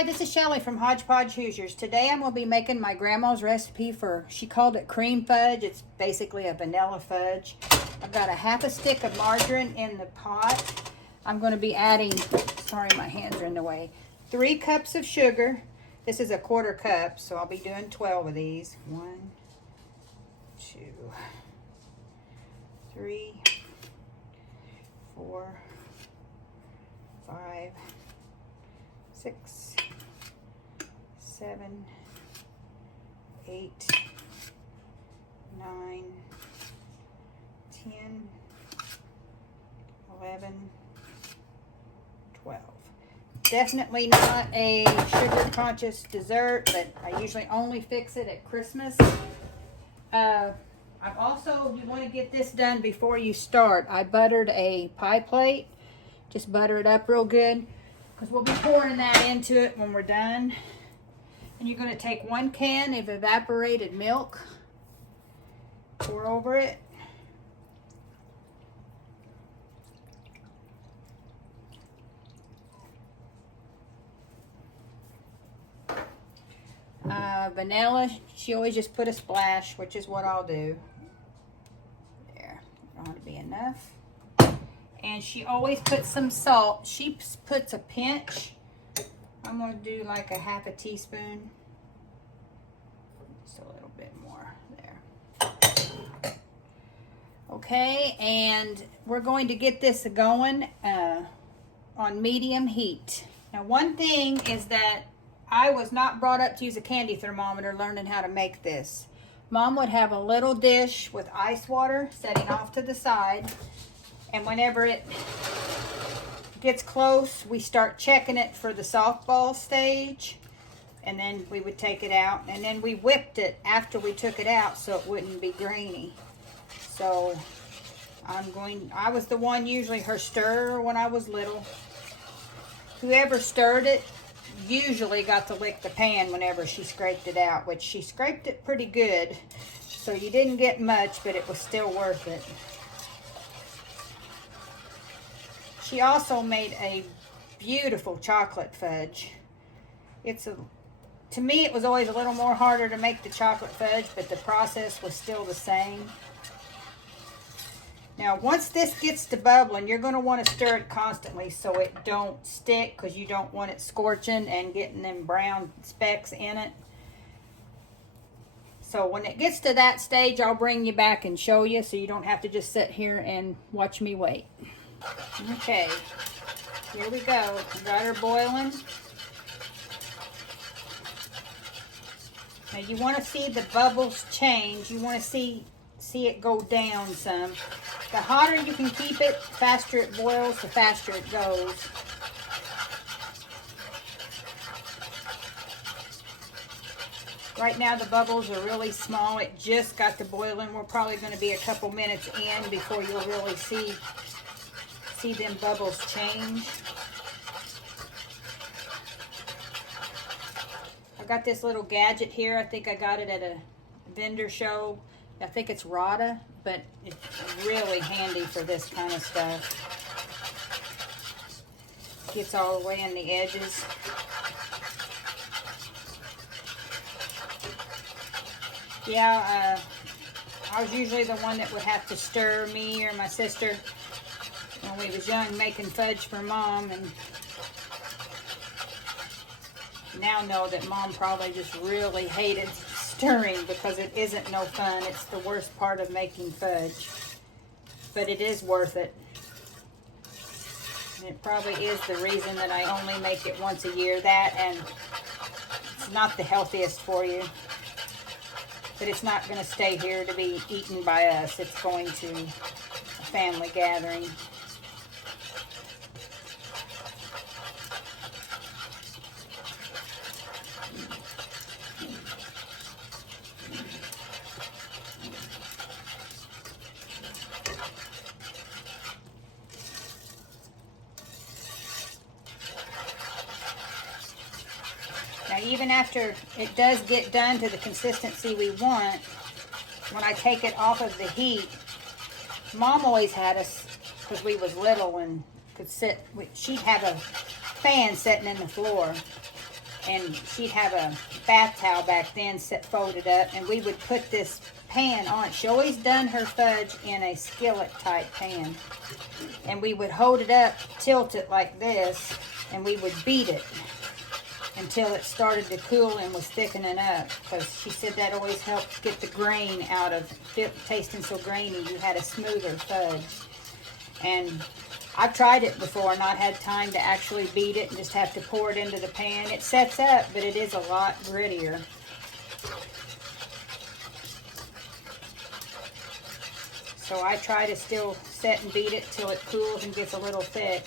Hi, this is Shelly from Hodgepodge Hoosiers. Today I'm going to be making my grandma's recipe for, she called it cream fudge. It's basically a vanilla fudge. I've got a half a stick of margarine in the pot. I'm going to be adding, sorry my hands are in the way, 3 cups of sugar. This is a 1/4 cup, so I'll be doing 12 of these. 1, 2, 3, 4, 5, 6, 7, 8, 9, 10, 11, 12. Definitely not a sugar conscious dessert, but I usually only fix it at Christmas. I've also, you want to get this done before you start. I buttered a pie plate. Just butter it up real good, because we'll be pouring that into it when we're done. And you're going to take 1 can of evaporated milk, pour over it. Vanilla, she always just put a splash, which is what I'll do. There, ought to be enough. And she always puts some salt. She puts a pinch. I'm going to do like a half a teaspoon. Just a little bit more there. Okay, and we're going to get this going on medium heat. Now, one thing is that I was not brought up to use a candy thermometer learning how to make this. Mom would have a little dish with ice water setting off to the side. And whenever it gets close, we start checking it for the softball stage. And then we would take it out. And then we whipped it after we took it out so it wouldn't be grainy. So I was the one, usually her stirrer when I was little. Whoever stirred it usually got to lick the pan whenever she scraped it out, which she scraped it pretty good. So you didn't get much, but it was still worth it. She also made a beautiful chocolate fudge. To me, it was always a little more harder to make the chocolate fudge, but the process was still the same. Now, once this gets to bubbling, you're going to want to stir it constantly so it don't stick, because you don't want it scorching and getting them brown specks in it. So when it gets to that stage, I'll bring you back and show you, so you don't have to just sit here and watch me wait. Okay, here we go. Got her boiling. Now you want to see the bubbles change. You want to see it go down some. The hotter you can keep it, the faster it boils, the faster it goes. Right now the bubbles are really small. It just got to boiling. We're probably going to be a couple minutes in before you'll really see them bubbles change. I got this little gadget here. I think I got it at a vendor show. I think it's Rada, but it's really handy for this kind of stuff. Gets all the way in the edges. Yeah, I was usually the one that would have to stir, me or my sister, when we was young, making fudge for Mom, and now know that Mom probably just really hated stirring because it isn't no fun. It's the worst part of making fudge, but it is worth it. And it probably is the reason that I only make it once a year. That, and it's not the healthiest for you, but it's not going to stay here to be eaten by us. It's going to a family gathering. Now, even after it does get done to the consistency we want, when I take it off of the heat, Mom always had us, because we was little and could sit, she'd have a fan sitting in the floor. and she'd have a bath towel back then folded up, and we would put this pan on it. She always done her fudge in a skillet type pan, and we would hold it up, tilt it like this, and we would beat it until it started to cool and was thickening up, because she said that always helped get the grain out of it, tasting so grainy. You had a smoother fudge. And I've tried it before, not had time to actually beat it and just have to pour it into the pan. It sets up, but it is a lot grittier. So I try to still set and beat it till it cools and gets a little thick.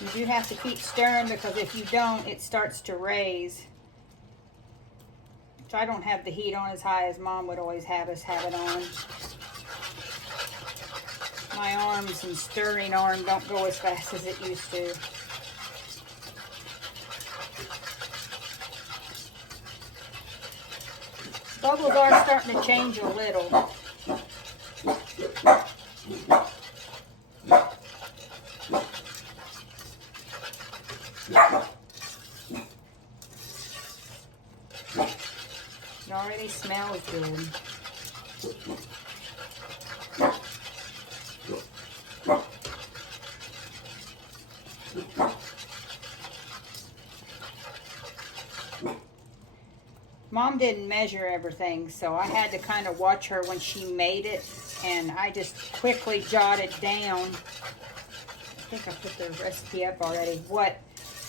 You do have to keep stirring, because if you don't, it starts to raise. Which I don't have the heat on as high as Mom would always have us have it on. My arms and stirring arm don't go as fast as it used to. Bubbles are starting to change a little. It already smells good. Mom didn't measure everything, so I had to kind of watch her when she made it, and I just quickly jotted down. I think I put the recipe up already. What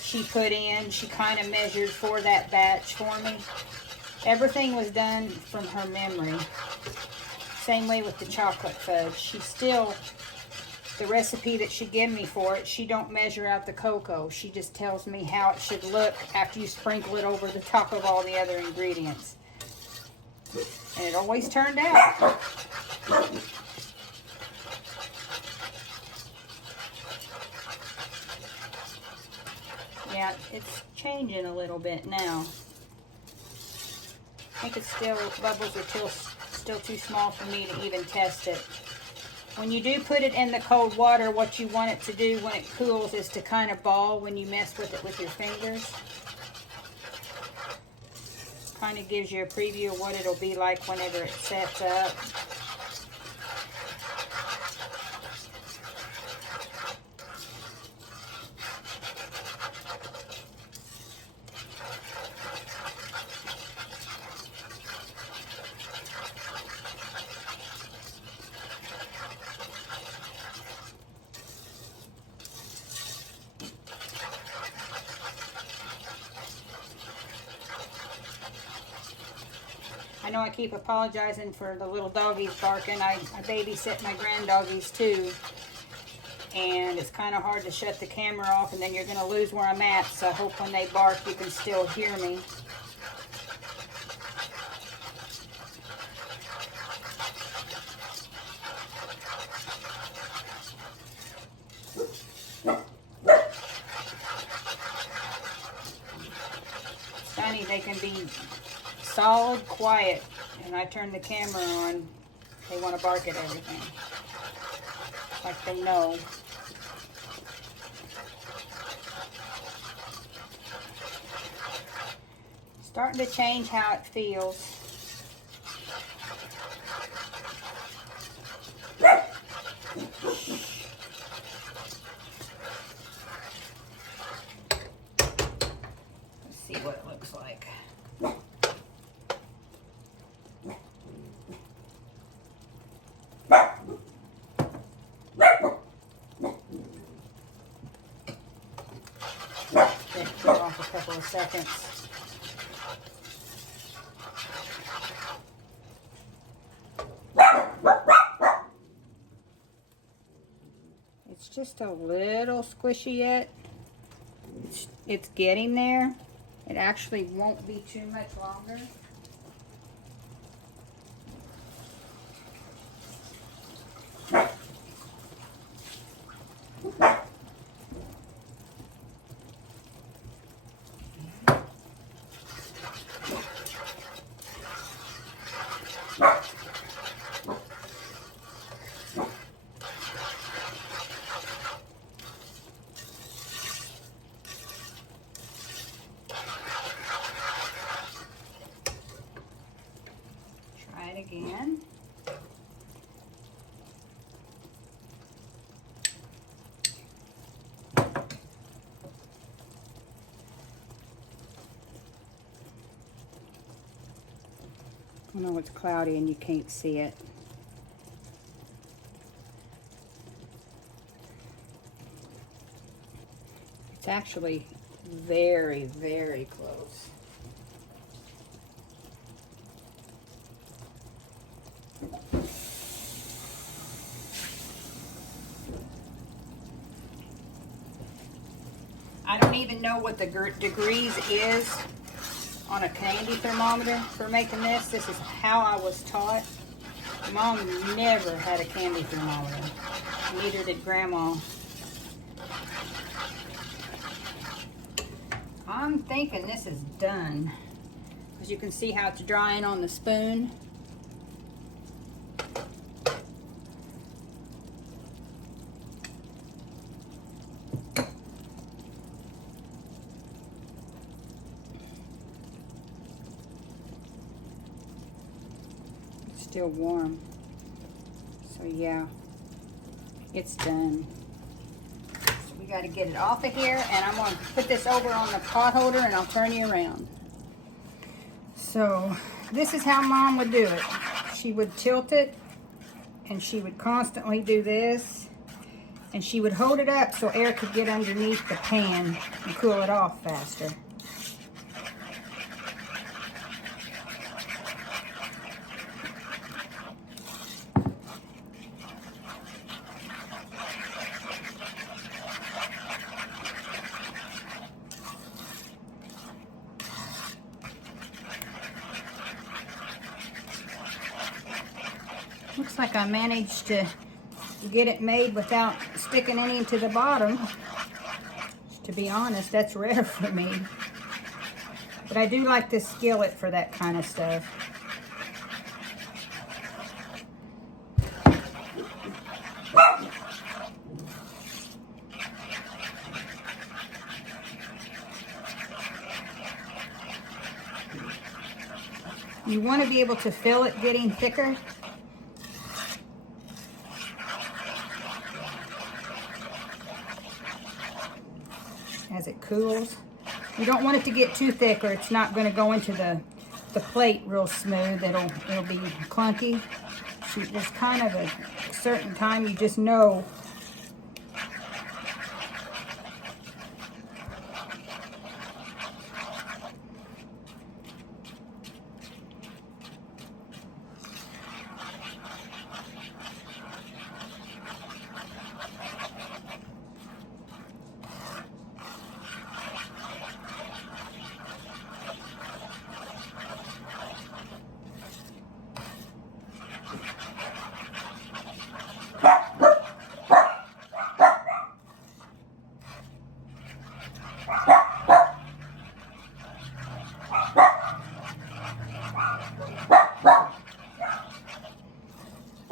she put in, she kind of measured for that batch for me. Everything was done from her memory. Same way with the chocolate fudge. She still, the recipe that she gave me for it, she don't measure out the cocoa. She just tells me how it should look after you sprinkle it over the top of all the other ingredients. And it always turned out. Yeah, it's changing a little bit now. I think it's still, bubbles are still too small for me to even test it. When you do put it in the cold water, what you want it to do when it cools is to kind of ball when you mess with it with your fingers. Kind of gives you a preview of what it'll be like whenever it sets up. I know I keep apologizing for the little doggies barking. I babysit my grand doggies too. And it's kind of hard to shut the camera off, and then you're going to lose where I'm at. So I hope when they bark you can still hear me. It's funny, they can be solid quiet, and I turn the camera on, they want to bark at everything, like they know. Starting to change how it feels. Let's see what it looks like. Off a couple of seconds. It's just a little squishy yet. It's getting there. It actually won't be too much longer. know it's cloudy and you can't see it. It's actually very, very close. I don't even know what the degrees is on a candy thermometer for making this. This is how I was taught. Mom never had a candy thermometer. Neither did Grandma. I'm thinking this is done. As you can see how it's drying on the spoon. It's still warm. So yeah, it's done. We got to get it off of here, and I'm going to put this over on the pot holder, and I'll turn you around. So this is how Mom would do it. She would tilt it, and she would constantly do this, and she would hold it up so air could get underneath the pan and cool it off faster. Looks like I managed to get it made without sticking any to the bottom. To be honest, that's rare for me. But I do like this skillet for that kind of stuff. You want to be able to feel it getting thicker. As it cools. You don't want it to get too thick or it's not going to go into the plate real smooth. It'll be clunky. So there's kind of a certain time you just know.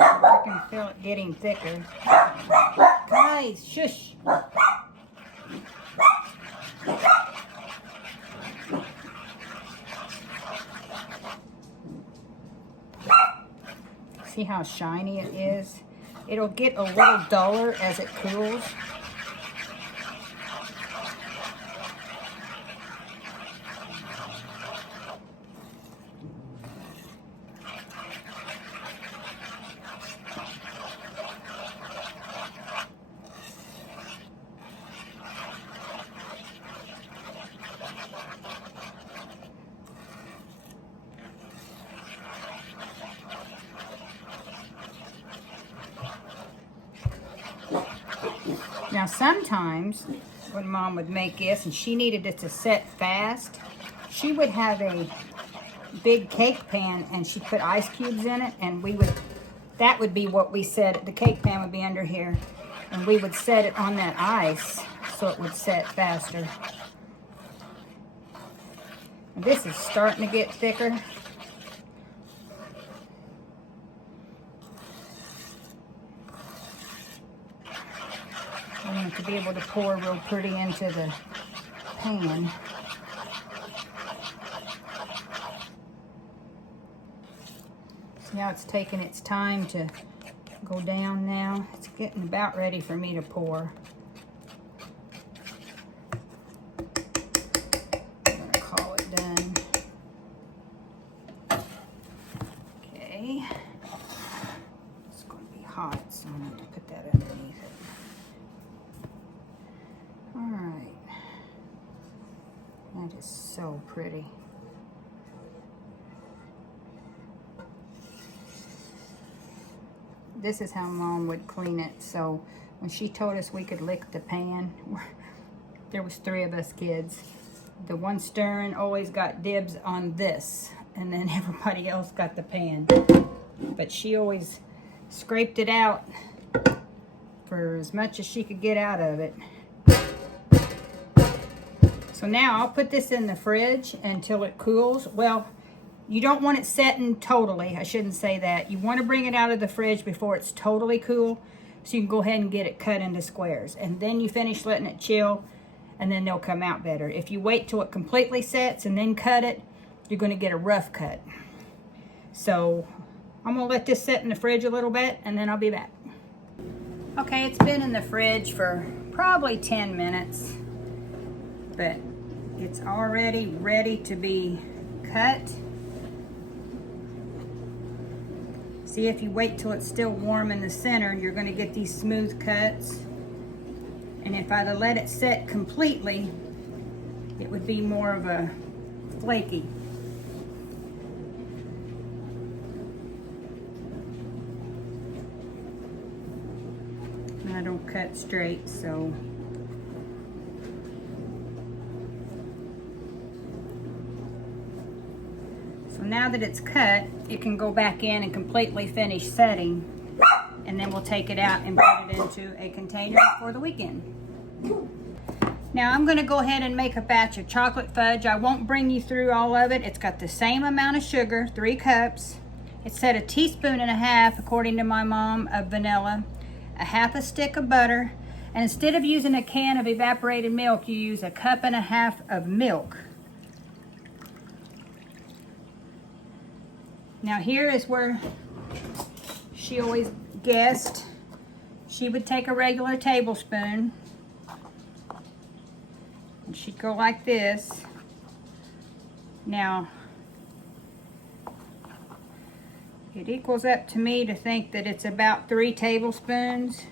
I can feel it getting thicker. Guys, shush. See how shiny it is? It'll get a little duller as it cools. Now sometimes when Mom would make this and she needed it to set fast, she would have a big cake pan and she'd put ice cubes in it, and that would be what we set. The cake pan would be under here, and we would set it on that ice so it would set faster. This is starting to get thicker. I want it to be able to pour real pretty into the pan. See how it's taking its time to go down now? It's getting about ready for me to pour. I'm gonna call it done. hot, so I'm going to put that underneath it. All right. That is so pretty. This is how Mom would clean it. So when she told us we could lick the pan, there was 3 of us kids. The one stirring always got dibs on this, and then everybody else got the pan. But she always scraped it out for as much as she could get out of it. So now I'll put this in the fridge until it cools. Well, you don't want it setting totally. I shouldn't say that. You want to bring it out of the fridge before it's totally cool, so you can go ahead and get it cut into squares. And then you finish letting it chill, and then they'll come out better. If you wait till it completely sets and then cut it, you're going to get a rough cut. So I'm going to let this set in the fridge a little bit, and then I'll be back. Okay, it's been in the fridge for probably 10 minutes, but it's already ready to be cut. See, if you wait till it's still warm in the center, you're going to get these smooth cuts. And if I'd have let it set completely, it would be more of a flaky. And I don't cut straight, so. So now that it's cut, it can go back in and completely finish setting. And then we'll take it out and put it into a container for the weekend. Now I'm gonna go ahead and make a batch of chocolate fudge. I won't bring you through all of it. It's got the same amount of sugar, 3 cups. It said 1.5 teaspoons, according to my mom, of vanilla, 1/2 stick of butter, and instead of using a can of evaporated milk, you use 1.5 cups of milk. Now here is where she always guessed. She would take a regular tablespoon and she'd go like this. Now it equals up to me to think that it's about 3 tablespoons.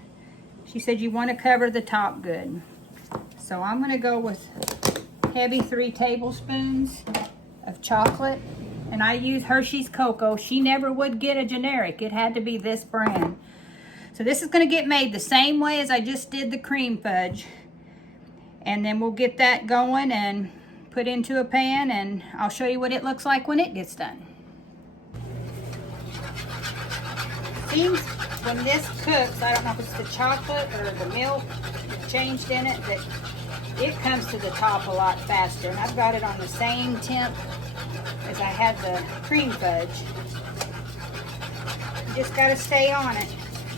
She said you want to cover the top good. So I'm going to go with heavy 3 tablespoons of chocolate. And I use Hershey's Cocoa. She never would get a generic. It had to be this brand. So this is going to get made the same way as I just did the cream fudge. And then we'll get that going and put into a pan, and I'll show you what it looks like when it gets done. Seems when this cooks, I don't know if it's the chocolate or the milk changed in it, that it comes to the top a lot faster. And I've got it on the same temp as I had the cream fudge. You just got to stay on it.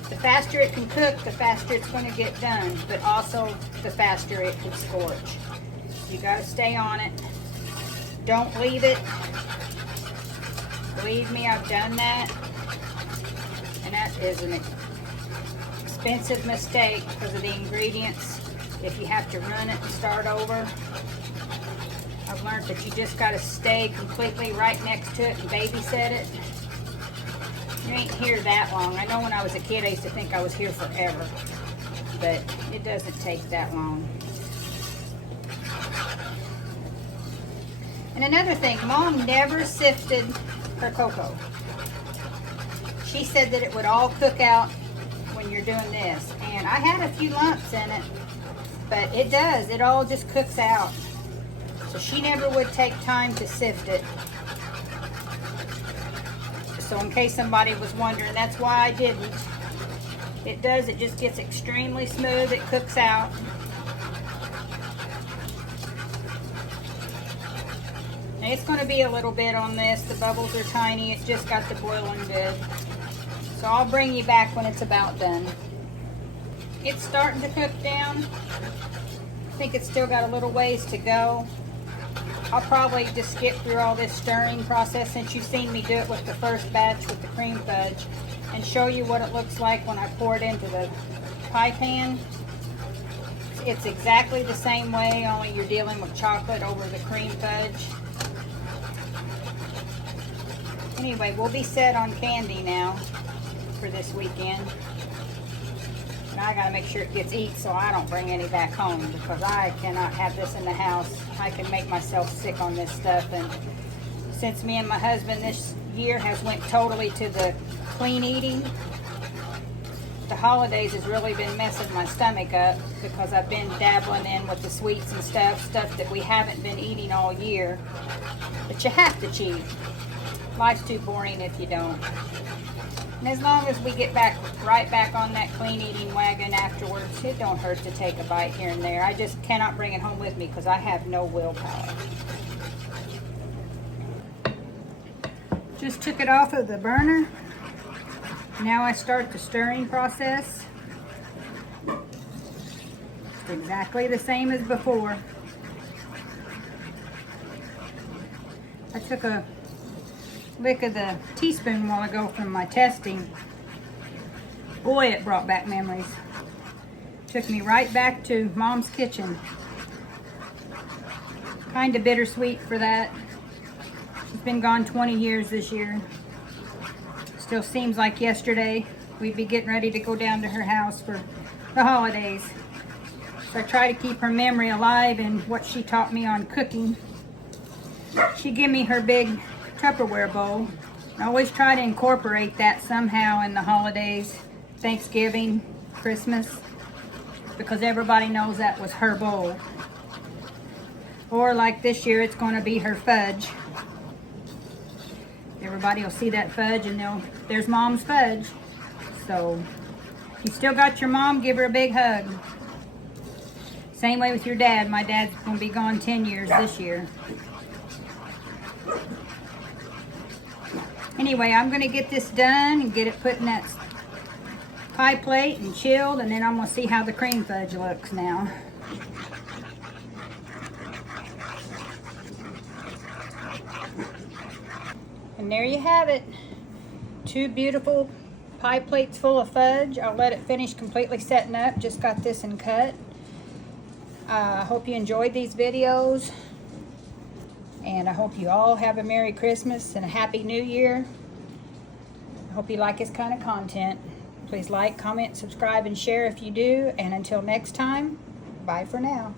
The faster it can cook, the faster it's going to get done, but also the faster it can scorch. You got to stay on it. Don't leave it. Believe me, I've done that. And that is an expensive mistake because of the ingredients. If you have to run it and start over, I've learned that you just got to stay completely right next to it and babysit it. You ain't here that long. I know when I was a kid I used to think I was here forever, but it doesn't take that long. And another thing, Mom never sifted her cocoa. She said that it would all cook out when you're doing this. And I had a few lumps in it, but it does. It all just cooks out. So she never would take time to sift it. So in case somebody was wondering, that's why I didn't. It does, it just gets extremely smooth. It cooks out. Now it's going to be a little bit on this. The bubbles are tiny. It just got the boiling good. So I'll bring you back when it's about done. It's starting to cook down. I think it's still got a little ways to go. I'll probably just skip through all this stirring process since you've seen me do it with the first batch with the cream fudge, and show you what it looks like when I pour it into the pie pan. It's exactly the same way, only you're dealing with chocolate over the cream fudge. Anyway, we'll be set on candy now. for this weekend. And I gotta make sure it gets eaten so I don't bring any back home, because I cannot have this in the house. I can make myself sick on this stuff. And since me and my husband this year has went totally to the clean eating, the holidays has really been messing my stomach up, because I've been dabbling in with the sweets and stuff that we haven't been eating all year. But you have to cheat. Life's too boring if you don't. And as long as we get right back on that clean eating wagon afterwards, it don't hurt to take a bite here and there. I just cannot bring it home with me because I have no willpower. Just took it off of the burner. Now I start the stirring process. It's exactly the same as before. I took a lick of the teaspoon a while ago from my testing. Boy, it brought back memories. Took me right back to Mom's kitchen. Kind of bittersweet for that. She's been gone 20 years this year. Still seems like yesterday we'd be getting ready to go down to her house for the holidays. So I try to keep her memory alive and what she taught me on cooking. She gave me her big Tupperware bowl. I always try to incorporate that somehow in the holidays, Thanksgiving, Christmas, because everybody knows that was her bowl. Or like this year, it's going to be her fudge. Everybody will see that fudge and there's Mom's fudge. So if you still got your mom, give her a big hug. Same way with your dad. My dad's going to be gone 10 years this year. Anyway, I'm going to get this done and get it put in that pie plate and chilled, and then I'm going to see how the cream fudge looks now. And there you have it. 2 beautiful pie plates full of fudge. I'll let it finish completely setting up. Just got this in cut. I hope you enjoyed these videos. And I hope you all have a Merry Christmas and a Happy New Year. I hope you like this kind of content. Please like, comment, subscribe, and share if you do. And until next time, bye for now.